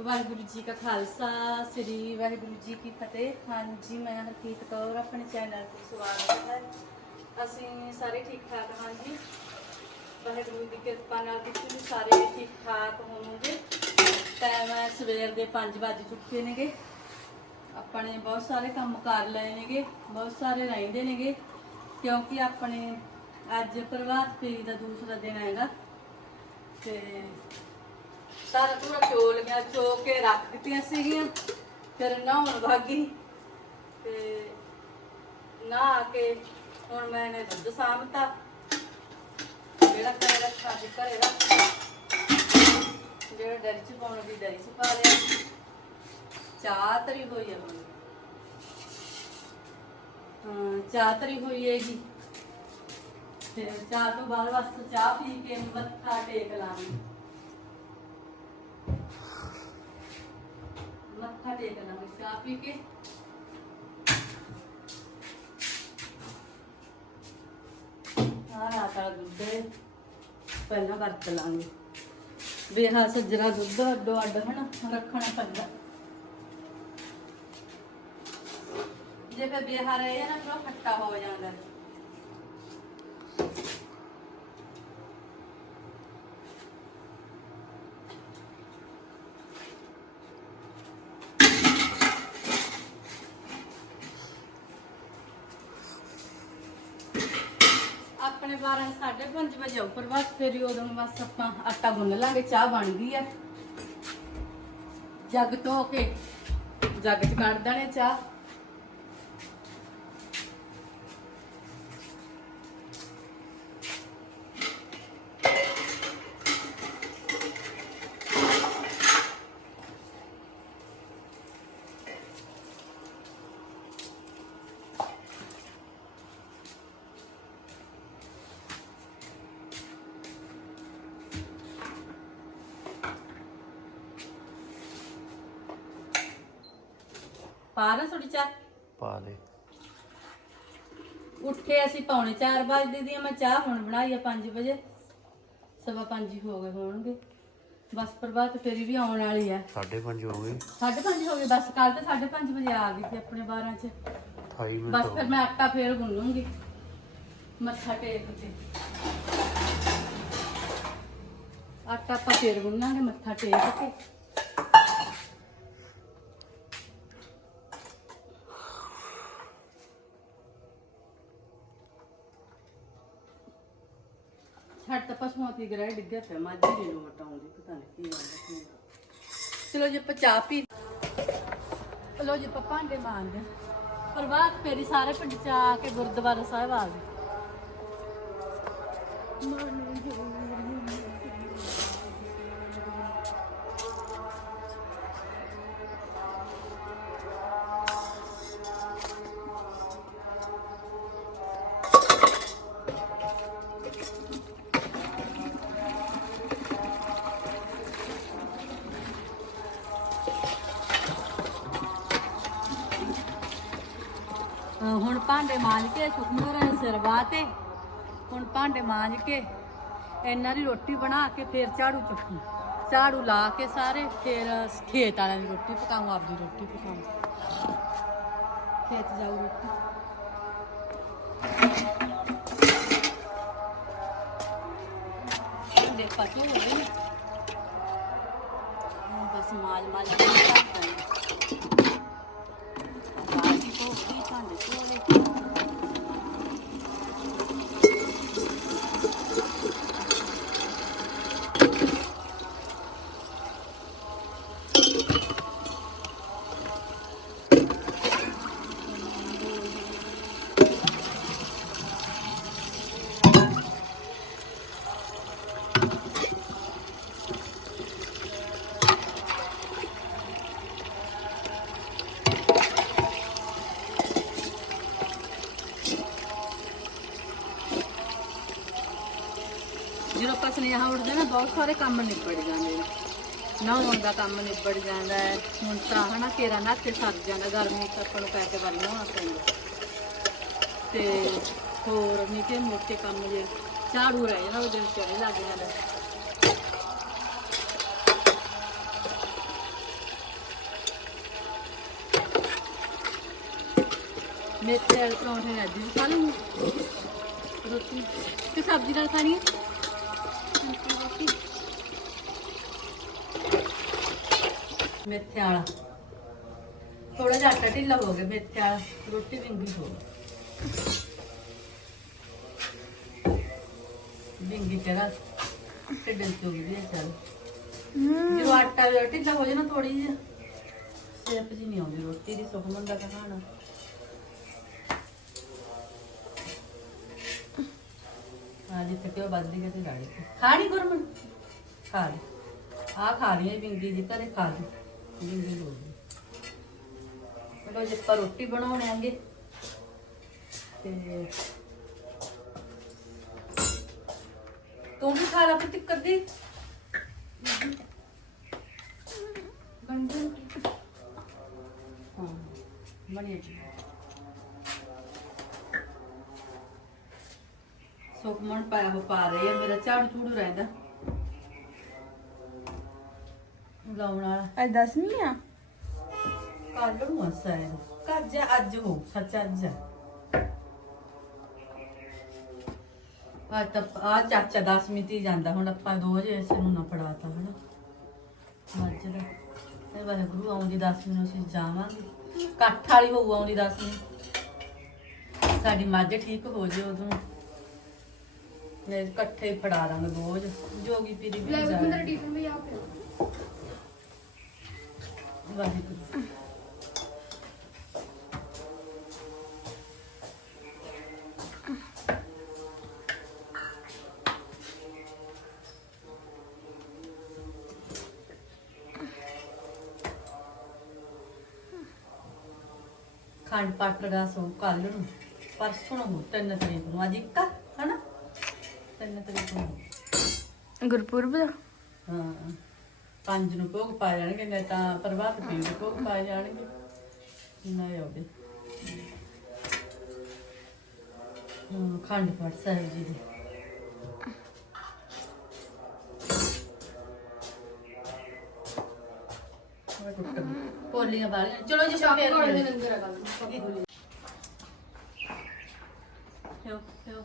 ਵਾਹਿਗੁਰੂ ਜੀ ਕਾ ਖਾਲਸਾ, ਸ੍ਰੀ ਵਾਹਿਗੁਰੂ ਜੀ ਕੀ ਫਤਿਹ। ਹਾਂਜੀ, ਮੈਂ ਹਰਕੀਤ ਕੌਰ, ਆਪਣੇ ਚੈਨਲ ਤੇ ਸਵਾਗਤ ਹੈ। ਅਸੀਂ ਸਾਰੇ ਠੀਕ ਠਾਕ ਹਾਂ ਜੀ? ਵਾਹਿਗੁਰੂ ਦੀ ਕਿਰਪਾ ਨਾਲ ਤੁਸੀਂ ਵੀ ਸਾਰੇ ਠੀਕ ਠਾਕ ਹੋਵੋਗੇ। ਟਾਈਮ ਹੈ ਸਵੇਰ ਦੇ 5 ਵਜੇ ਚੁੱਕੇ ਨੇਗੇ। ਆਪਣੇ ਬਹੁਤ ਸਾਰੇ ਕੰਮ ਕਰ ਲਏ ਨੇਗੇ, ਬਹੁਤ ਸਾਰੇ ਰਹਿੰਦੇ ਨੇਗੇ, ਕਿਉਂਕਿ ਆਪਣੇ ਅੱਜ ਪ੍ਰਭਾਤ ਫੇਰੀ ਦਾ ਦੂਸਰਾ ਦਿਨ ਹੈਗਾ। ਤੇ ਸਾਰਾ ਪੂਰਾ ਚੋਲ ਗਿਆ ਚੋ ਕੇ ਰੱਖ ਦਿੱਤੀਆਂ ਸੀਗੀਆਂ, ਫਿਰ ਨਹਾਉਣ ਭਾਗੀ ਤੇ ਨਹਾ ਕੇ ਹੁਣ ਮੈਨੇ ਦੁੱਧ ਸਾਂਭਤਾ, ਜਿਹੜਾ ਘਰੇ ਰੱਖਾ ਸੀ ਘਰੇ ਰੱਖ ਜਿਹੜਾ ਡਰੀ ਚ ਪਾਉਣ ਦੀ ਡਰੀ ਚ ਪਾ ਲਿਆ। ਚਾਹ ਤਰੀ ਹੋਈ ਹੈ ਹੁਣ ਹਾਂ, ਚਾਹ ਤਰੀ ਹੋਈ ਹੈ ਜੀ। ਫਿਰ ਚਾਹ ਤੋਂ ਬਾਅਦ ਬਸ ਚਾਹ ਪੀ ਕੇ ਮੱਥਾ ਟੇਕ ਲਾਂਗੇ। ਮੱਥਾ ਟੇਕ ਲਾਂਗੇ ਚਾਹ ਪੀ ਕੇ। ਆਹ ਰਾਤ ਵਾਲਾ ਦੁੱਧ ਪਹਿਲਾਂ ਵਰਤ ਲਾਂਗੇ। ਵੇਹਾ ਸੱਜਰਾ ਦੁੱਧ ਅੱਡੋ ਅੱਡ, ਹਨਾ, ਰੱਖਣਾ ਪੈਂਦਾ। ਜੇ ਫਿਰ ਬੇਹਾ ਰਹੇ ਨਾ ਥੋੜਾ ਖੱਟਾ ਹੋ ਜਾਂਦਾ ਆਪਣੇ 12 5:30 ਵਜੇ ਉੱਪਰ ਬਸ ਫਿਰ, ਉਦੋਂ ਬਸ ਆਪਾਂ ਆਟਾ ਗੁੰਨ ਲਾਂਗੇ, ਚਾਹ ਬਣ ਗਈ ਆ। ਜੱਗ ਧੋ ਕੇ, ਜੱਗ ਚ ਕੱਢ ਦੇਣੇ ਚਾਹ। ਪਾਰਾ ਥੋੜੀ ਚਾਹ। ਪਾ ਦੇ। ਉੱਠੇ ਅਸੀਂ ਪੌਣੇ 4 ਵਜੇ ਦੀ ਮੈਂ ਚਾਹ ਹੁਣ ਬਣਾਈ ਆ 5 ਵਜੇ। ਸਵਾ 5 ਹੀ ਹੋ ਗਏ ਹੋਣਗੇ। ਬਸ ਪ੍ਰਭਾਤ ਫੇਰੀ ਵੀ ਆਉਣ ਵਾਲੀ ਆ। 5:30 ਹੋ ਗਏ। 5:30 ਹੋ ਗਏ ਬਸ ਕੱਲ ਤੇ 5:30 ਵਜੇ ਆ ਗਈ ਸੀ ਆਪਣੇ 12 ਚ। 28 ਮਿੰਟ ਬਸ ਫਿਰ ਮੈਂ ਆਟਾ ਫੇਰ ਗੁੰਨੂੰਗੀ। ਮੱਥਾ ਟੇਕ ਕੇ। ਆਟਾ ਆਪਾਂ ਫੇਰ ਗੁੰਨਾਂਗੇ ਮੱਥਾ ਟੇਕ ਕੇ। ਤਾਂ ਪਸ਼ੂਆਂ ਡਿੱਗਿਆ ਪਿਆ। ਮਾਝੀ ਦੇ ਨੂੰ ਵਟਾਉਂਦੀ ਪਤਾ ਨਹੀਂ ਕੀ ਗੱਲ ਕੀ ਨਹੀਂ। ਚਲੋ ਜੀ, ਆਪਾਂ ਚਾਹ ਪੀ ਲੋ ਜੀ, ਆਪਾਂ ਭਾਂਡੇ ਮਾਂਜਦੇ ਪ੍ਰਭਾਤ ਫੇਰੀ ਸਾਰੇ ਪਿੰਡ ਚ ਆ ਕੇ ਗੁਰਦੁਆਰਾ ਸਾਹਿਬ ਆ ਗਏ। ਹੁਣ ਭਾਂਡੇ ਮਾਂਜ ਕੇ ਇਹਨਾਂ ਦੀ ਰੋਟੀ ਬਣਾ ਕੇ ਫੇਰ ਝਾੜੂ ਚੁੱਕੂ। ਝਾੜੂ ਲਾ ਕੇ ਸਾਰੇ, ਫੇਰ ਖੇਤ ਵਾਲਿਆਂ ਦੀ ਰੋਟੀ ਪਕਾਉਂ, ਆਪਦੀ ਰੋਟੀ ਪਕਾਉਂ। ਖੇਤ ਜਾਊ ਰੋਟੀ। ਭਾਂਡੇ ਪੱਕੇ ਹੋਏ ਨੇ। ਬਸ ਮਾਲ ਮਾਲ ਕੇ ਰੱਖ ਦਿੰਦੇ ਤੋਂ ਵੀ ਭਾਂਡੇ ਧੋਲੇ ਜਦੋਂ ਆਪਾਂ ਸੁਨੇਹਾ ਉੱਡਦੇ ਨਾ ਬਹੁਤ ਸਾਰੇ ਕੰਮ ਨਿਬੜ ਜਾਂਦੇ ਨਹਾਉਣ ਦਾ ਕੰਮ ਨਿਬੜ ਜਾਂਦਾ ਹੈ। ਹੁਣ ਤਾਂ ਹਨਾ ਕੇਰਾ ਨਾ ਤੇ ਸੱਜ ਜਾਂਦਾ ਗਰਮੀ ਚ ਆਪਾਂ ਨੂੰ ਪੈਕੇ ਵੱਲ ਨਹਾਉਣਾ ਤੇ ਹੋਰ ਨਹੀਂ ਕਿ ਮੋਟੇ ਕੰਮ ਜੇ। ਝਾੜੂ ਰਹਿ ਜਾਂਦਾ ਉਹਦੇ ਵਿੱਚ ਚੜੇ ਲੱਗ ਜਾਂਦਾ ਮੇਥੇ ਵਾਲੇ ਪਰੌਂਠੇ ਅੱਜ ਵੀ ਖਾ ਰੋਟੀ ਤੇ ਸਬਜ਼ੀ ਨਾਲ ਖਾਣੀ ਹੈ? ਮੇਥੇ ਵਾਲਾ। ਥੋੜਾ ਜਿਹਾ ਆਟਾ ਢਿੱਲਾ ਹੋ ਗਿਆ ਮੇਥੇ ਵਾਲਾ ਰੋਟੀ ਵਿੰਗੀ ਹੋ ਗਈ। ਵਿੰਗੀ ਕਰਾ ਢਿੱਡ ਚ ਗਈ ਹੈ ਚੱਲ। ਜਦੋਂ ਆਟਾ ਵੀ ਢਿੱਲਾ ਹੋ ਨਾ ਥੋੜੀ ਜਿਹੀ ਸੇਪ ਜੀ ਨਹੀਂ ਆਉਂਦੀ ਰੋਟੀ ਦੀ ਸੁਖਮਨ ਦਾ ਕਹਾਣਾ ਆ ਜਿੱਥੇ ਕਿ ਉਹ ਵੱਧਦੀ ਗਈ ਤੇ ਖਾਣੀ ਗੁਰਮਨ? ਖਾ ਲੈ ਆ ਖਾ ਲਈ ਬਿੰਗੀ ਜੀ ਘਰੇ ਖਾ ਲਈ। ਬਿੰਗੀ ਹੋ ਗਈ ਚਲੋ ਜੇ ਆਪਾਂ ਰੋਟੀ ਬਣਾਉਣੇ ਆਂਗੇ ਤੇ ਤੂੰ ਵੀ ਖਾ ਲਾ ਪੁੱਤ ਕਰਦੀ ਗੰਡਨ ਹਾਂ ਬਣੀ ਜੀ ਸੁਖਮਨ ਪਾਇਆ ਹੋ ਪਾ ਰਹੀ ਹੈ ਮੇਰਾ ਝਾੜੂ ਝੂੜੂ ਰਹਿੰਦਾ। ਲਾਉਣ ਵਾਲਾ। ਅੱਜ ਦਸਵੀਂ ਆ? ਕੱਲ ਨੂੰ ਅਸਾ ਹੈ ਕੱਜ ਅੱਜ ਹੋ ਸੱਚ ਅੱਜ ਆ। ਆ ਤਾਂ ਆ ਚਾਚਾ 10 ਮਿੰਟੀ ਜਾਂਦਾ। ਹੁਣ ਆਪਾਂ ਦੋ ਜੇ ਇਸ ਨੂੰ ਨਾ ਫੜਾਤਾ ਹਨਾ। ਮੱਝ ਦਾ। ਇਹ ਵਾਹਿਗੁਰੂ ਆਉਂਦੀ 10 ਮਿੰਟ ਅਸੀਂ ਜਾਵਾਂਗੇ। ਇਕੱਠ ਵਾਲੀ ਹੋਊ ਆਉਂਦੀ 10 ਮਿੰਟ ਸਾਡੀ ਮੱਝ ਠੀਕ ਹੋ ਜੇ ਉਦੋਂ। ਨੇ ਇਕੱਠੇ ਹੀ ਫੜਾ ਦਾਂਗੇ ਰੋਜ਼ ਜੋਗੀ ਪੀਰੀ ਵੀ ਜਾ ਟਿਫਨ ਵੀ ਆ ਪਿਆ ਖੰਡ ਪਾਠ ਲਗਾ ਸੋ ਕੱਲ ਨੂੰ ਪਰਸੋਂ ਨੂੰ ਤਿੰਨ ਤਰੀਕ ਨੂੰ। ਅੱਜ ਇੱਕ ਆ, ਹਨਾ? ਤਿੰਨ ਤਰੀਕ ਨੂੰ। ਗੁਰਪੁਰਬ ਦਾ? ਹਾਂ। ਪੰਜ ਨੂੰ ਭੋਗ ਪਾਏ ਜਾਣਗੇ ਨਹੀਂ ਤਾਂ ਪ੍ਰਭਾਤ ਫੇਰ ਨੂੰ ਭੋਗ ਪਾਏ ਜਾਣਗੇ। ਨਾ ਹੋਵੇ ਹਾਂ ਖੰਡ ਪਾਠ ਸਾਹਿਬ ਜੀ ਦੇ। ਪੋਲੀਆਂ ਵਾਲੀਆਂ ਚਲੋ ਜੀ ਫੇਰ ਲੰਗਰ ਆ ਕੱਲ ਫਿਓ ਫਿਓ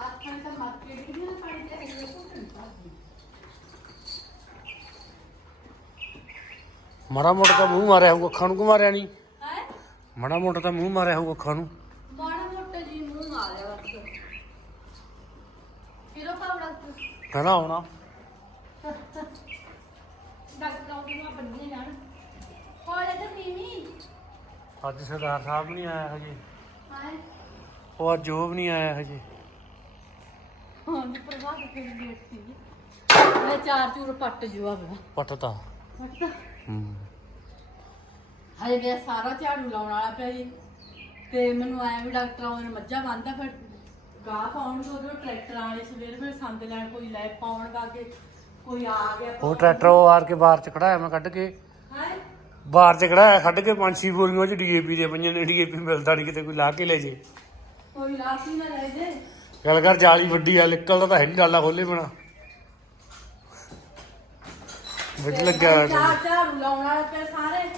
ਆਖਣ ਤਾਂ ਮਾਰਕੀਟ ਦੀ ਨਾ ਪਾਣੀ ਤੇ ਹੈਗੀ ਹੈ ਮਾੜਾ ਮੋਟਾ ਤਾਂ ਮੂੰਹ ਮਾਰਿਆ ਹੋਊਗਾ ਅੱਖਾਂ ਨੂੰ ਕਿ ਮਾਰਿਆ ਨਹੀਂ। ਹੈ? ਮਾੜਾ ਮੋਟਾ ਤਾਂ ਮੂੰਹ ਮਾਰਿਆ ਹੋਊਗਾ ਅੱਖਾਂ ਨੂੰ। ਮਾੜਾ ਮੋਟਾ ਜੀ ਮੂੰਹ ਮਾਰਿਆ ਬਸ। ਫਿਰੋ ਪਾਉ ਡਾਕਟਰ ਕਹਿੰਦਾ ਆਉਣਾ। ਡਾਕਟਰ ਆਉਂਦੇ ਨੂੰ ਬੰਦੇ ਜਾਣ। ਹੋਰ ਇਹਦਾ ਮੀਮੀ ਅੱਜ ਸਰਦਾਰ ਸਾਹਿਬ ਨਹੀਂ ਆਇਆ ਹਜੇ। ਹਾਏ ਉਹ ਅੱਜ ਉਹ ਵੀ ਨਹੀਂ ਆਇਆ ਹਜੇ। ਹਾਂ ਪ੍ਰਭਾਤ ਫੇਰ ਲੇਟ ਸੀ ਮੈਂ ਚਾਰ ਚੂਰ ਪੱਟ ਜੂ ਆ ਬੜਾ ਪਟਤਾ? ਪੱਟਾ ਹੂੰ। ਹਜੇ ਮੇਰਾ ਸਾਰਾ ਝਾੜੂ ਲਾਉਣ ਵਾਲਾ ਪਿਆ ਜੀ। ਤੇ ਮੈਨੂੰ ਆਇਆ ਵੀ ਡਾਕਟਰ ਆਉਣ ਮੱਝਾਂ ਬੰਨਦਾ ਫਿਰ ਗਾਹ ਪਾਉਣਗੇ ਉਧਰੋਂ ਟਰੈਕਟਰਾਂ ਵਾਲੇ ਸਵੇਰ ਵੇਲੇ ਸੰਦ ਲੈਣ ਕੋਈ ਲੈ ਪਾਉਣ ਗਾ ਕੇ ਕੋਈ ਆ ਗਿਆ ਉਹ ਟਰੈਕਟਰ ਉਹ ਆਰ ਕੇ ਬਾਹਰ ਚ ਖੜਾਇਆ ਮੈਂ ਕੱਢ ਕੇ। ਬਾਹਰ ਚ ਖੜਾਇਆ ਕੱਢ ਕੇ ਪੰਜ ਛੇ ਬੋਰੀਆਂ ਚ ਡੀਏਪੀ ਦੇ ਪਈਆਂ ਨੇ ਡੀਏਪੀ ਮਿਲਦਾ ਨਹੀਂ ਕਿਤੇ ਕੋਈ ਲਾ ਕੇ ਲੈ ਜੇ। ਕੋਈ ਲਾਸੀ ਨਾ ਰਹਿ ਜੇ। ਗੱਲ ਕਰ ਜਾਲੀ ਵੱਡੀ ਆ ਨਿਕਲਦਾ ਤਾਂ ਹੈ ਨਹੀਂ ਡਾਲਾ ਖੋਲੇ ਬਣਾ ਵਿੱਚ ਲੱਗਿਆ ਝਾੜੂ ਲਾਉਣ ਵਾਲਾ ਪਿਆ ਸਾਰੇ।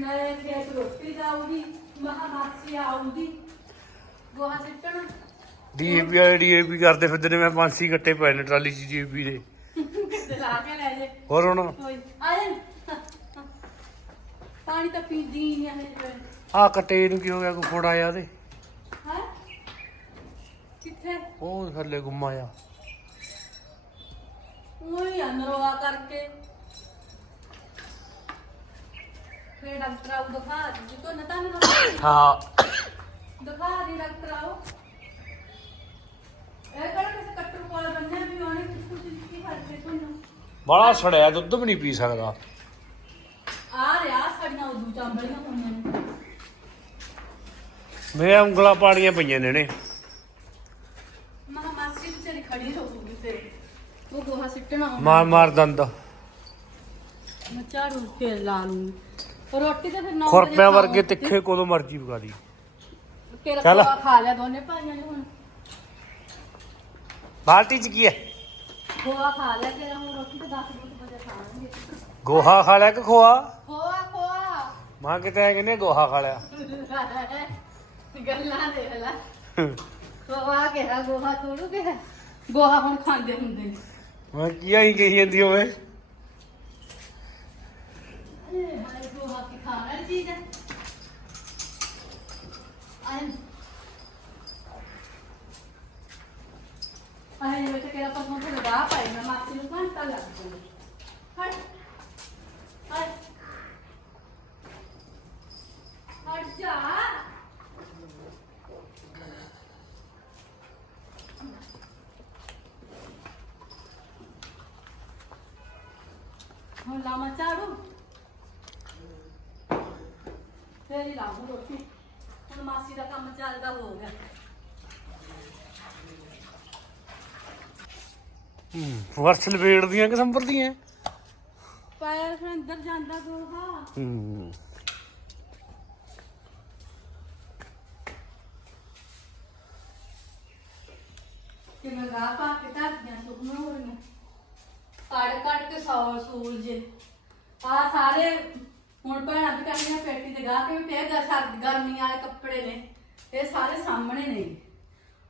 ਨਵੇਂ ਖੇਤ ਰੋਟੀ ਜਾਊਗੀ ਮਹਾ ਮਾਸੀ ਆਊਗੀ। ਗੋਹਾ ਸਿੱਟਣ। ਡੀਏਪੀ ਵਾਲੇ ਡੀਏਪੀ ਕਰਦੇ ਫਿਰਦੇ ਨੇ ਮੈਂ ਪੰਜ ਗੱਟੇ ਪਏ ਨੇ ਟਰਾਲੀ ਚ ਡੀਏਪੀ ਦੇ। ਤੇ ਲਾ ਕੇ ਲੈ ਜੇ। ਹੋਰ ਹੁਣ? ਕੋਈ। ਆ ਜਾ। ਪਾਣੀ ਤਾਂ ਪੀਂਦੀ ਹੀ ਨਹੀਂ ਹੈ ਆਹ ਕੱਟੇ ਨੂੰ ਕੀ ਹੋ ਗਿਆ ਕੋਈ ਫੋੜਾ ਆ ਉਹਦੇ ਹੈ? ਕਿੱਥੇ? ਉਹ ਥੱਲੇ ਗੁੰਮਾ ਆ ਉਹੀ ਅੰਦਰੋਂ ਆ ਕਰਕੇ। ਫੇਰ ਡਾਕਟਰ ਆਉ ਦਿਖਾ ਜੀ ਤੋਂ ਨਤਾ ਨਾ ਹਾਂ। ਦਿਖਾ ਦੀ ਡਾਕਟਰ ਆਓ ਇਹ ਕਿਹੜਾ ਕਿਸੇ ਕੱਟੂ ਕੋਲ ਬੰਨਿਆ ਵੀ ਉਹਨੇ ਕੁਝ ਕੀ ਫ਼ਰਕ ਹੈ ਤੁਹਾਨੂੰ? ਬੜਾ ਸੜਿਆ ਦੁੱਧ ਵੀ ਨਹੀਂ ਪੀ ਸਕਦਾ। ਆ ਰਿਹਾ ਸਾਡੀਆਂ ਉਦੋਂ ਚਾਂਬਲੀਆਂ ਹੋਈਆਂ ਨੇ। ਮੇਰੇ ਉਂਗਲਾਂ ਪਾੜੀਆਂ ਪਈਆਂ ਨੇ ਨੇ ਮਹਾ ਮਾਸੀ ਵਿਚਾਰੀ ਖੜੀ ਰਹੂਗੀ ਤੇ ਉਹ ਗੋਹਾ ਸਿੱਟਣਾ। ਮਾਰ ਮਾਰ ਦੰਦ। ਮੈਂ ਝਾੜੂ ਫੇਰ ਲਾ ਲੂੰਗੀ। ਰੋਟੀ ਤਾਂ ਫਿਰ 9 ਖੁਰਪਿਆਂ ਵਰਗੇ ਤਿੱਖੇ ਕੋਦੋਂ ਮਰਜ਼ੀ ਪਕਾ ਦੀ ਤੇਰਾ ਚੱਲ। ਖੋਆ ਖਾ ਲਿਆ ਦੋਨੇ ਭਾਈਆਂ ਨੇ ਹੁਣ। ਬਾਲਟੀ ਚ ਕੀ ਹੈ ਖੋਆ ਖਾ ਲਿਆ ਤੇਰਾ ਹੁਣ ਰੋਟੀ ਤਾਂ 10 ਵਜੇ ਖਾਣਗੇ। ਗੋਹਾ ਖਾ ਲਿਆ ਕਿ ਖੋਆ? ਖੋਆ ਮਾਂ ਕਿਤੇ ਆ ਕਹਿੰਦੇ ਗੋਹਾ ਖਾ ਲਿਆ। ਗੱਲਾਂ ਦੇਖ ਲੈ। ਗੋਹਾ ਕਿਹਾ ਗੋਹਾ ਤੋੜੂ ਕਿਹਾ। ਗੋਹਾ ਹੁਣ ਖਾਂਦੇ ਹੁੰਦੇ ਨੇ। ਮੈਂ ਕੀ ਆਈ ਕਹੀ ਜਾਂਦੀ ਹੋਵੇ ਹਾਏ ਗੋਹਾ ਕੀ ਖਾਣ ਵਾਲੀ ਚੀਜ਼ ਹੈ ਆਏ ਆਏ ਇਹ ਕਿਹੜਾ ਪਸੰਦ ਤੇ ਲਗਾ ਪਾਈ ਮੈਂ ਮਾਸੀ ਨੂੰ ਘੰਟਾ ਲੱਗ ਜਾਣਾ ਹਟ ਹਟ ਹਟ ਜਾ ਹੁਣ ਲਾਵਾਂ ਝਾੜੂ ਫੇਰ ਹੀ ਲਾਉਂ ਰੋਟੀ ਹੁਣ ਮਾਸੀ ਦਾ ਕੰਮ ਚੱਲਦਾ ਹੋ ਗਿਆ ਹੂੰ ਵਰਸ ਲਵੇੜਦੀਆਂ ਕਿ ਸੰਭਰਦੀਆਂ ਪੈਰ ਫਿਰ ਅੰਦਰ ਜਾਂਦਾ ਗੋਹਾ ਹੂੰ ਕਿ ਮੈਂ ਗਾ ਪਾ ਕੇ ਧਰਦੀਆਂ ਸੁਖਣਾ ਹੋ ਰਹੀਆਂ ਕੜ ਕੜ ਕੇ ਸੌ ਸੂਰਜ ਆ ਸਾਰੇ ਹੁਣ ਭੈਣਾਂ ਵੀ ਕਹਿੰਦੀਆਂ ਪੇਟੀ ਤੇ ਗਾ ਕੇ ਵੀ ਫੇਰ ਗਾ ਸਰਦ ਗਰਮੀ ਵਾਲੇ ਕੱਪੜੇ ਨੇ। ਇਹ ਸਾਰੇ ਸਾਹਮਣੇ ਨੇ।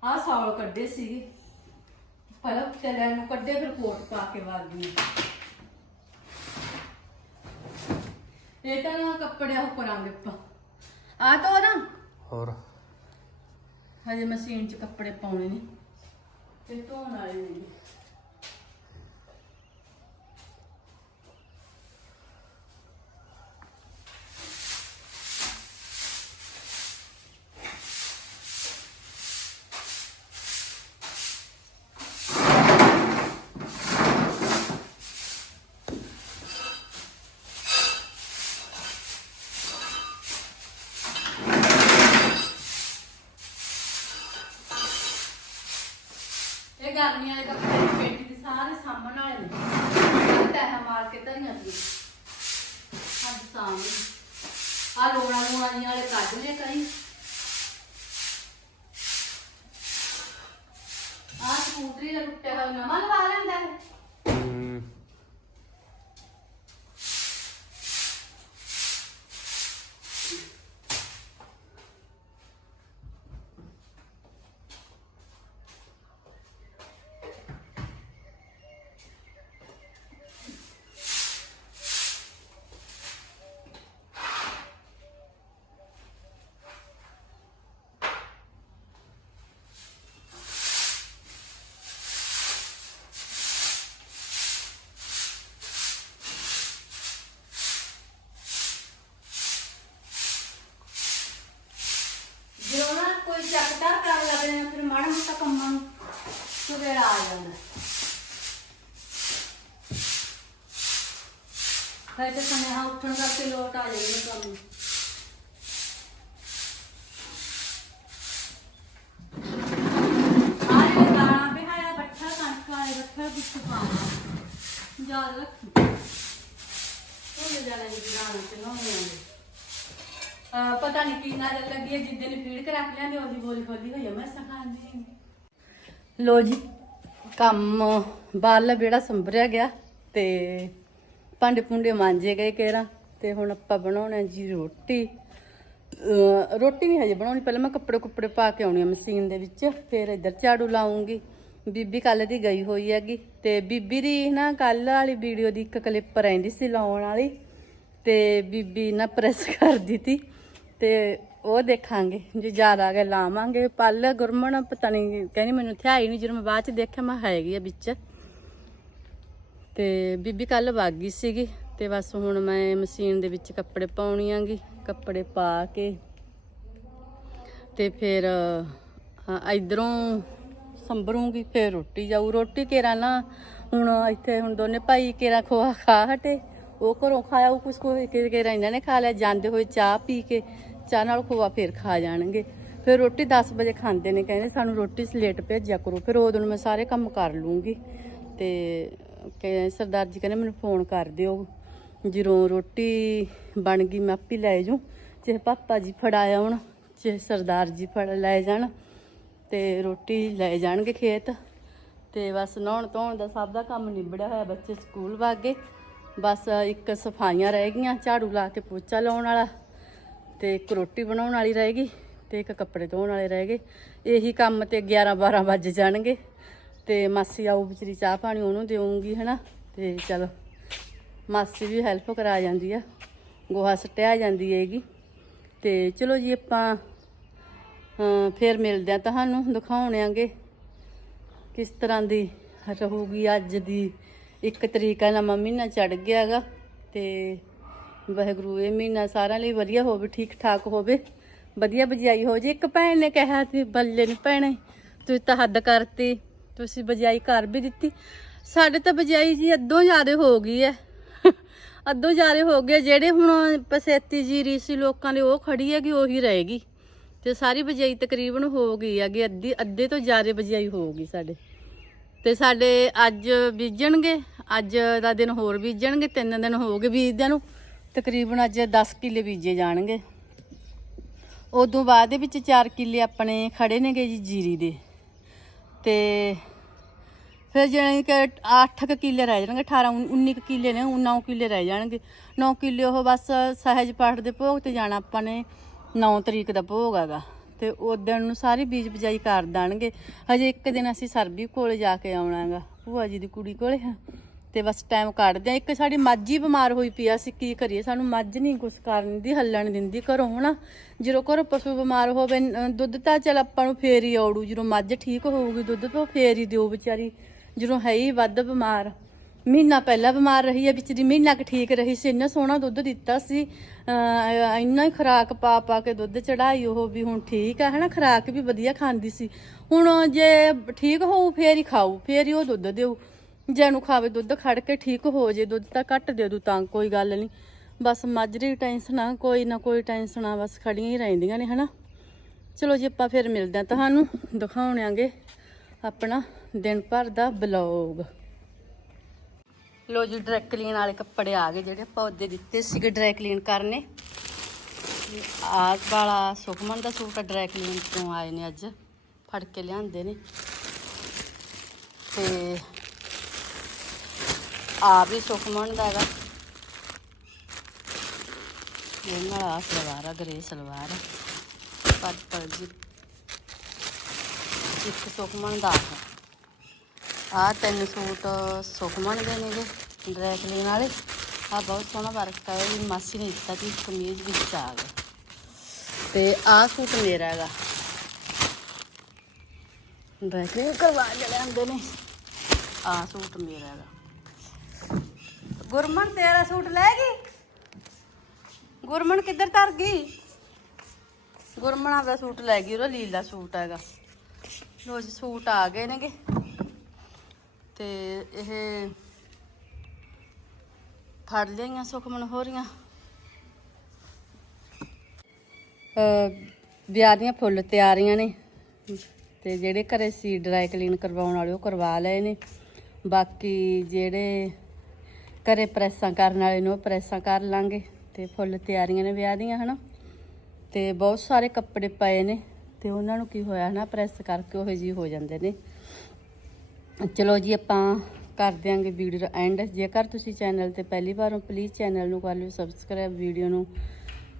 ਆ ਸੌਲ ਕੱਢੇ ਸੀਗੇ। ਪਹਿਲਾਂ ਚੱਲਿਆ ਨੂੰ ਕੱਢੇ ਫਿਰ ਕੋਟ ਪਾ ਕੇ ਵਗ ਗਈ ਇਹ ਤਾਂ ਨਾ ਕੱਪੜੇ ਉਹ ਕਰਾਂਗੇ ਆਪਾਂ ਆ ਤਾਂ ਨਾ। ਹੋਰ? ਹਜੇ ਮਸ਼ੀਨ 'ਚ ਕੱਪੜੇ ਪਾਉਣੇ ਨੇ। ਤੇ ਧੋਣ ਵਾਲੇ ਨੇ ਇਹ ਗਰਮੀਆਂ ਵਾਲੇ ਕੱਪੜੇ ਦੀ ਪੇਟੀ ਦੇ ਸਾਰੇ ਸਾਹਮਣ ਵਾਲੇ ਨੇ। ਤੈਹ ਮਾਰ ਕੇ ਧਰੀਆਂ ਸੀ। ਅੱਜ ਸਾਹਮਣੇ ਆ ਲੋਣਾ ਲੋਣਾ ਜਿਹੀਆਂ ਵਾਲੇ ਕੱਢ ਲਏ ਕਈ। ਆ ਸਕੂਟਰੀ ਦਾ ਟੁੱਟਿਆ ਹੋਇਆ ਨਵਾਂ ਲਵਾ ਲੈਂਦਾ ਹੈ ਜਦੋਂ ਨਾ ਕੋਈ ਚੱਕਦਾ ਕਰਨ ਲੱਗ ਜਾਂਦਾ ਫਿਰ ਮਾੜਾ ਮੋਟਾ ਕੰਮਾਂ ਨੂੰ ਸਵੇਰਾ ਆ ਜਾਂਦਾ ਫਿਰ ਤੇ ਸੁਨੇਹਾ ਉੱਠਣ ਕਰਕੇ ਲੋਟ ਆ ਜਾਂਦਾ ਕੰਮ ਦਾਣਾ ਬਿਹਾਇਆ ਬੱਠਾ ਕਣਕ ਵਾਲੇ ਬੱਠਾ ਵਿੱਚ ਪਾਉਣਾ ਯਾਦ ਰੱਖੀ ਉਹ ਜਾਣਾ ਜੀ ਦਾਣਾ ਤੇ ਨਾ ਆਉਂਦੇ ਪਤਾ ਨਹੀਂ ਕੀ ਨਜ਼ਰ ਲੱਗੀ ਹੈ ਜਿੱਦਣ ਫੀਡ ਕੇ ਲਿਆਂਦੇ ਉਹਦੀ ਬੋਲੀ ਖੋਲੀ ਹੋਈ ਹੈ ਮੈਂ ਸਖਾਂਦੀ ਲੋ ਜੀ, ਕੰਮ ਬਾਹਰਲਾ ਬੇੜਾ ਸੰਭਰਿਆ ਗਿਆ ਤੇ ਭਾਂਡੇ ਭੁੰਡੇ ਮਾਂਜੇ ਗਏ ਕੇਰਾ ਤੇ ਹੁਣ ਆਪਾਂ ਬਣਾਉਣਾ ਜੀ ਰੋਟੀ। ਰੋਟੀ ਨਹੀਂ ਹਜੇ ਬਣਾਉਣੀ, ਪਹਿਲਾਂ ਮੈਂ ਕੱਪੜੇ ਕੁੱਪੜੇ ਪਾ ਕੇ ਆਉਣੀ ਆ ਮਸ਼ੀਨ ਦੇ ਵਿੱਚ, ਫਿਰ ਇੱਧਰ ਝਾੜੂ ਲਾਉਂਗੀ। ਬੀਬੀ ਕੱਲ ਦੀ ਗਈ ਹੋਈ ਹੈਗੀ ਤੇ ਬੀਬੀ ਦੀ ਨਾ ਕੱਲ ਵਾਲੀ ਵੀਡੀਓ ਦੀ ਇੱਕ ਕਲਿੱਪ ਰਹਿੰਦੀ ਸੀ ਲਾਉਣ ਵਾਲੀ ਤੇ ਬੀਬੀ ਨਾ ਪ੍ਰੈਸ ਕਰ ਦਿੱਤੀ ਤੇ ਉਹ ਦੇਖਾਂਗੇ, ਜੇ ਜ਼ਿਆਦਾ ਗਿਆ ਲਾਵਾਂਗੇ। ਪੱਲ ਗੁਰਮਣ ਪਤਾ ਨਹੀਂ ਕਹਿੰਦੀ ਮੈਨੂੰ ਥਿਆਈ ਨਹੀਂ ਜਦੋਂ ਮੈਂ ਬਾਅਦ ਚ ਦੇਖਿਆ ਮੈਂ ਹੈਗੀ ਆ ਵਿੱਚ। ਤੇ ਬੀਬੀ ਕੱਲ ਵਾਗੀ ਸੀਗੀ। ਤੇ ਬਸ ਹੁਣ ਮੈਂ ਮਸ਼ੀਨ ਦੇ ਵਿੱਚ ਕੱਪੜੇ ਪਾਉਣੀ ਆਂਗੀ ਕੱਪੜੇ ਪਾ ਕੇ। ਤੇ ਫਿਰ ਅ, ਇਧਰੋਂ ਸੰਭਰੂੰਗੀ ਫਿਰ ਰੋਟੀ ਜਾਊ। ਰੋਟੀ ਕੇਰਾ ਨਾ ਹੁਣ ਇੱਥੇ ਹੁਣ ਦੋਨੇ ਭਾਈ ਕੇਰਾ ਖੋਆ ਖਾ ਹਟੇ। ਉਹ ਘਰੋਂ ਖਾਇਆ ਉਹ ਕੁਛ ਕੋਈ ਕੇਰਾ ਇਹਨਾਂ ਨੇ ਖਾ ਲਿਆ ਜਾਂਦੇ ਹੋਏ ਚਾਹ ਪੀ ਕੇ ਚਾਹ ਨਾਲ ਖੋਆ ਫਿਰ ਖਾ ਜਾਣਗੇ। ਫਿਰ ਰੋਟੀ 10 ਵਜੇ ਖਾਂਦੇ ਨੇ ਕਹਿੰਦੇ ਸਾਨੂੰ ਰੋਟੀ ਸਲੇਟ ਭੇਜਿਆ ਕਰੋ ਫਿਰ ਉਦੋਂ ਨੂੰ ਮੈਂ ਸਾਰੇ ਕੰਮ ਕਰ ਲੂੰਗੀ। ਤੇ ਕਿ ਸਰਦਾਰ ਜੀ ਕਹਿੰਦੇ ਮੈਨੂੰ ਫੋਨ ਕਰ ਦਿਓ। ਜਦੋਂ ਰੋਟੀ ਬਣ ਗਈ, ਮੈਂ ਆਪੀ ਲੈ ਜੂ ਚਾਹੇ ਪਾਪਾ ਜੀ ਫੜਾ ਹੁਣ ਚਾਹੇ ਸਰਦਾਰ ਜੀ ਫੜ ਲੈ ਜਾਣ ਤੇ ਰੋਟੀ ਲੈ ਜਾਣਗੇ ਖੇਤ। ਤੇ ਬਸ ਨਹਾਉਣ ਧੋਣ ਦਾ ਸਭ ਦਾ ਕੰਮ ਨਿਬੜਿਆ ਹੋਇਆ ਬੱਚੇ ਸਕੂਲ ਵਗ। ਗਏ ਬਸ ਇੱਕ ਸਫਾਈਆਂ ਰਹਿ ਗਈਆਂ, ਝਾੜੂ ਲਾ ਕੇ ਪੋਚਾ ਲਾਉਣ ਵਾਲਾ ਤੇ ਇੱਕ ਰੋਟੀ ਬਣਾਉਣ ਵਾਲੀ ਰਹਿ ਗਈ ਤੇ ਇੱਕ ਕੱਪੜੇ ਧੋਣ ਵਾਲੇ ਰਹਿ ਗਏ। ਇਹੀ ਕੰਮ ਤੇ 11 12 ਵੱਜ ਜਾਣਗੇ ਤੇ ਮਾਸੀ ਆਊ ਵਿਚਰੀ ਚਾਹ ਪਾਣੀ ਉਹਨੂੰ ਦੇਵਾਂਗੀ ਹਨਾ? ਤੇ ਚਲੋ। ਮਾਸੀ ਵੀ ਹੈਲਪ ਕਰਾ ਜਾਂਦੀ ਆ ਗੋਹਾ ਸੱਟਿਆ ਜਾਂਦੀ ਹੈਗੀ। ਤੇ ਚਲੋ ਜੀ ਆਪਾਂ ਅਮ, ਫਿਰ ਮਿਲਦੇ ਆ ਤੁਹਾਨੂੰ ਦਿਖਾਉਣਾਂਗੇ ਕਿਸ ਤਰ੍ਹਾਂ ਦੀ ਰਹੂਗੀ ਅੱਜ ਦੀ ਇੱਕ ਤਰੀਕ। ਤਰੀਕਾ ਨਵਾਂ ਮਹੀਨਾ ਚੜ ਗਿਆ ਹੈਗਾ ਤੇ ਵਾਹਿਗੁਰੂ ਇਹ ਮਹੀਨਾ ਸਾਰਿਆਂ ਲਈ ਵਧੀਆ ਹੋਵੇ ਠੀਕ ਠਾਕ ਹੋਵੇ। ਵਧੀਆ ਬਜਾਈ ਹੋ ਜੇ। ਇੱਕ ਭੈਣ ਨੇ ਕਿਹਾ ਸੀ ਬੱਲੇ ਨੇ ਭੈਣੇ ਤੁਸੀਂ ਤਾਂ ਹੱਦ ਕਰਤੀ ਤੁਸੀਂ ਬਜਾਈ ਕਰ ਵੀ ਦਿੱਤੀ। ਸਾਡੇ ਤਾਂ ਬਜਾਈ ਜੀ ਅੱਧੋਂ ਜ਼ਿਆਦਾ ਹੋ ਗਈ ਹੈ ਅੱਧੋਂ ਜ਼ਿਆਦੇ ਹੋ ਗਏ, ਜਿਹੜੇ ਹੁਣ ਪਸੇਤੀ ਜੀਰੀ ਸੀ ਲੋਕਾਂ ਦੇ ਉਹ ਖੜੀ ਹੈਗੀ, ਉਹੀ ਰਹੇਗੀ ਤੇ ਸਾਰੀ ਬਜਾਈ ਤਕਰੀਬਨ ਹੋ ਗਈ ਹੈਗੀ, ਅੱਧੀ, ਅੱਧੇ ਤੋਂ ਜ਼ਿਆਦਾ ਬਜਾਈ ਹੋ ਗਈ ਸਾਡੇ। ਤੇ ਸਾਡੇ ਅੱਜ ਬੀਜਣਗੇ, ਅੱਜ ਦਾ ਦਿਨ ਹੋਰ ਬੀਜਣਗੇ, ਤਿੰਨ ਦਿਨ ਹੋ ਗਏ ਬੀਜਦਿਆਂ ਨੂੰ। ਤਕਰੀਬਨ ਅੱਜ 10 ਕਿੱਲੇ ਬੀਜੇ ਜਾਣਗੇ। ਉਦੋਂ ਬਾਅਦ ਦੇ ਵਿੱਚ 4 ਕਿੱਲੇ ਆਪਣੇ ਖੜੇ ਨੇਗੇ ਜੀ ਜੀਰੀ ਦੇ। ਤੇ ਫਿਰ ਜਾਣੀ ਕਿ 8 ਕਿੱਲੇ ਰਹਿ ਜਾਣਗੇ 18 19 ਕੁ ਕਿੱਲੇ ਨੇ 9 ਕਿੱਲੇ ਰਹਿ ਜਾਣਗੇ। 9 ਕਿੱਲੇ ਉਹ ਬਸ ਸਹਿਜ ਪਾਠ ਦੇ ਭੋਗ ਤੇ ਜਾਣਾ ਆਪਾਂ ਨੇ 9 ਤਰੀਕ ਦਾ ਭੋਗ ਹੈਗਾ। ਤੇ ਉਦੋਂ ਨੂੰ ਸਾਰੀ ਬੀਜ ਬਜਾਈ ਕਰ ਦੇਣਗੇ। ਹਜੇ ਇੱਕ ਦਿਨ ਅਸੀਂ ਸਰਬੀ ਕੋਲ ਜਾ ਕੇ ਆਉਣਾਗਾ ਭੂਆ ਜੀ ਦੀ ਕੁੜੀ ਕੋਲੇ ਤੇ ਬਸ ਟਾਈਮ ਕੱਢਦੇ ਆ। ਇੱਕ ਸਾਡੀ ਮੱਝ ਹੀ ਬਿਮਾਰ ਹੋਈ ਪਈ ਆ। ਅਸੀਂ ਕੀ ਕਰੀਏ? ਸਾਨੂੰ ਮੱਝ ਨਹੀਂ ਕੁਛ ਕਰਨ ਦੀ ਹੱਲਣ ਦਿੰਦੀ ਘਰੋਂ, ਹਨਾ? ਜਦੋਂ ਘਰੋਂ ਪਸ਼ੂ ਬਿਮਾਰ ਹੋਵੇ ਦੁੱਧ ਤਾਂ ਚੱਲ ਆਪਾਂ ਨੂੰ ਫੇਰ ਹੀ ਆਉੜੂ। ਜਦੋਂ ਮੱਝ ਠੀਕ ਹੋਊਗੀ ਦੁੱਧ, ਤੋਂ ਫੇਰ ਹੀ ਦਿਓ ਵਿਚਾਰੀ। ਜਦੋਂ ਹੈ ਹੀ ਵੱਧ ਬਿਮਾਰ। ਮਹੀਨਾ ਪਹਿਲਾਂ ਬਿਮਾਰ ਰਹੀ ਹੈ, ਵਿੱਚ ਮਹੀਨਾ ਕੁ ਠੀਕ ਰਹੀ ਸੀ, ਇੰਨਾ ਸੋਹਣਾ ਦੁੱਧ ਦਿੱਤਾ ਸੀ। ਇੰਨਾ ਹੀ ਖਰਾਕ ਪਾ ਪਾ ਕੇ ਦੁੱਧ ਚੜਾਈ ਉਹ ਵੀ ਹੁਣ ਠੀਕ ਆ, ਹਨਾ? ਖਰਾਕ ਵੀ ਵਧੀਆ ਖਾਂਦੀ ਸੀ। ਹੁਣ ਜੇ ਠੀਕ ਹੋਊ, ਫੇਰ ਹੀ ਖਾਊ, ਫੇਰ ਹੀ ਉਹ ਦੁੱਧ ਦੇਊ। ਜੇ ਨੂੰ ਖਾਵੇ ਦੁੱਧ ਖੜ ਕੇ ਠੀਕ ਹੋ ਜੇ, ਦੁੱਧ ਤਾਂ ਘੱਟ ਦੇ ਦੂ ਤਾਂ ਕੋਈ ਗੱਲ ਨਹੀਂ। ਬਸ ਮੱਝ ਦੀ ਟੈਨਸ਼ਨ ਆ ਕੋਈ ਨਾ ਕੋਈ ਟੈਨਸ਼ਨ ਆ ਬਸ ਖੜੀਆਂ ਹੀ ਰਹਿੰਦੀਆਂ ਨੇ, ਹਨਾ? ਚਲੋ ਜੀ, ਆਪਾਂ ਫਿਰ ਮਿਲਦੇ ਆ ਤੁਹਾਨੂੰ ਦਿਖਾਉਣਾਂਗੇ ਆਪਣਾ ਦਿਨ ਭਰ ਦਾ ਬਲੌਗ ਲੋ ਜੀ ਡਰਾਈ ਕਲੀਨ ਵਾਲੇ ਕੱਪੜੇ ਆ ਗਏ ਜਿਹੜੇ ਪੌਦੇ ਦਿੱਤੇ ਸੀਗੇ ਡਰਾਈ ਕਲੀਨ ਕਰਨੇ। ਆਹ ਵਾਲਾ ਸੁਖਮਨ ਦਾ ਸੂਟ ਡਰਾਈ ਕਲੀਨ ਤੋਂ ਆਏ ਨੇ ਅੱਜ, ਫੜ ਕੇ ਲਿਆਂਦੇ ਨੇ। ਤੇ ਆ ਵੀ ਸੁਖਮਨ ਦਾ ਹੈਗਾ। ਇਹ ਨਾਲ ਆ ਸਲਵਾਰ ਆ ਗਰੇ ਸਲਵਾਰ ਪਰ ਪਰਪਲ ਜੀ। ਇੱਕ ਸੁਖਮਨ ਦਾ ਆ ਤਿੰਨ ਸੂਟ ਸੁਖਮਨ ਦੇ ਨੇਗੇ ਡਰੈ ਕਲੀਨ ਵਾਲੇ। ਆ ਬਹੁਤ ਸੋਹਣਾ ਵਰਕ ਹੈ ਇਹ, ਮਾਸੀ ਨੇ ਦਿੱਤਾ ਸੀ ਕਮੀਜ਼ ਵਿੱਚ ਆ ਗਿਆ ਤੇ ਆ ਸੂਟ ਮੇਰਾ ਹੈਗਾ। ਡਰੈ ਕਰਵਾ ਕੇ ਲਿਆਂਦੇ ਨੇ। ਆ ਸੂਟ ਮੇਰਾ ਹੈਗਾ। ਗੁਰਮਨ, ਤੇਰਾ ਸੂਟ ਲੈ ਗਈ? ਗੁਰਮਨ ਕਿੱਧਰ ਤਰ ਗਈ? ਗੁਰਮਨ ਦਾ ਸੂਟ ਲੈ ਗਈ, ਉਹਦਾ ਲੀਲਾ ਸੂਟ ਹੈਗਾ। ਲੋ ਜੀ, ਸੂਟ ਆ ਗਏ ਨੇਗੇ। ਤੇ ਇਹ ਫੜ ਲਈਆਂ, ਸੁਖਮਨ ਹੋ ਰਹੀਆਂ ਵਿਆਹ ਦੀਆਂ ਫੁੱਲ ਤਿਆਰੀਆਂ ਨੇ। ਤੇ ਜਿਹੜੇ ਘਰੇ ਸੀ ਡਰਾਈ ਕਲੀਨ ਕਰਵਾਉਣ ਵਾਲੇ, ਉਹ ਕਰਵਾ ਲਏ ਨੇ। ਬਾਕੀ ਜਿਹੜੇ ਘਰੇ ਪ੍ਰੈਸਾਂ ਕਰਨ ਵਾਲੇ ਨੇ, ਉਹ ਪ੍ਰੈਸਾਂ ਕਰ ਲਾਂਗੇ। ਤੇ ਫੁੱਲ ਤਿਆਰੀਆਂ ਨੇ ਵਿਆਹ ਦੀਆਂ, ਹਨਾ। ਤੇ ਬਹੁਤ ਸਾਰੇ ਕੱਪੜੇ ਪਏ ਨੇ। ਤੇ ਉਹਨਾਂ ਨੂੰ ਕੀ ਹੋਇਆ ਹਨਾ ਪ੍ਰੈਸ ਕਰਕੇ ਉਹ ਜਿਹੀ ਹੋ ਜਾਂਦੇ ਨੇ। ਚਲੋ ਜੀ, ਆਪਾਂ ਕਰ ਦਿਆਂਗੇ ਵੀਡੀਓ ਦਾ ਐਂਡ ਜੇਕਰ ਤੁਸੀਂ ਚੈਨਲ ਤੇ ਪਹਿਲੀ ਵਾਰ ਹੋ ਪਲੀਜ਼ ਚੈਨਲ ਨੂੰ ਕਰ ਲਿਓ ਸਬਸਕ੍ਰਾਈਬ ਵੀਡੀਓ ਨੂੰ।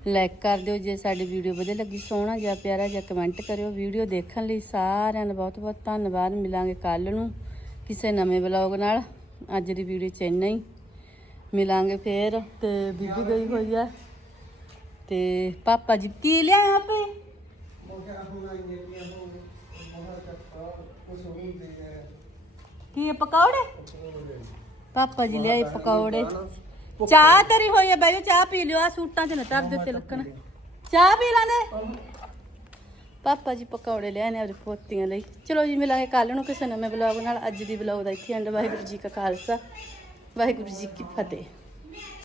ਲਾਈਕ ਕਰ ਦਿਓ, ਜੇ ਸਾਡੀ ਵੀਡੀਓ ਵਧੀਆ ਲੱਗੀ, ਸੋਹਣਾ ਜਾਂ ਪਿਆਰਾ ਜਾਂ ਕਮੈਂਟ ਕਰਿਓ। ਵੀਡੀਓ ਦੇਖਣ ਲਈ ਸਾਰਿਆਂ ਦਾ ਬਹੁਤ ਬਹੁਤ ਧੰਨਵਾਦ। ਮਿਲਾਂਗੇ ਕੱਲ ਨੂੰ ਕਿਸੇ ਨਵੇਂ ਵਲੌਗ ਨਾਲ। ਅੱਜ ਦੀ ਵੀਡੀਓ ਚ ਇੰਨਾ ਹੀ। ਮਿਲਾਂਗੇ ਫੇਰ। ਤੇ ਬੀਬੀ ਗਈ ਹੋਈ ਆ। ਤੇ ਪਾਪਾ ਜੀ, ਕੀ ਲਿਆ ਆਪੇ? ਕੀ ਇਹ ਪਕੌੜੇ? ਪਾਪਾ ਜੀ ਲਿਆਏ ਪਕੌੜੇ। ਚਾਹ ਤਰੀ ਹੋਈ ਹੈ ਬੈਜੋ ਚਾਹ ਪੀ ਲਿਓ ਆ ਸੂਟਾਂ 'ਚ ਨਾ ਧਰ ਦਿੱਤੇ ਲੱਕਣ ਚਾਹ ਪੀ ਲਾਂਦੇ? ਪਾਪਾ ਜੀ ਪਕੌੜੇ ਲਿਆਏ ਨੇ ਆਪਣੀ ਪੋਤੀਆਂ ਲਈ। ਚਲੋ ਜੀ, ਮਿਲਾਂਗੇ ਕੱਲ ਨੂੰ ਕਿਸੇ ਨਵੇਂ ਵਲੌਗ ਨਾਲ। ਅੱਜ ਦੀ ਵਲੌਗ ਦਾ ਇੱਥੇ ਐਂਡ ਵਾਹਿਗੁਰੂ ਜੀ ਕਾ ਖਾਲਸਾ, ਵਾਹਿਗੁਰੂ ਜੀ ਕੀ ਫਤਿਹ।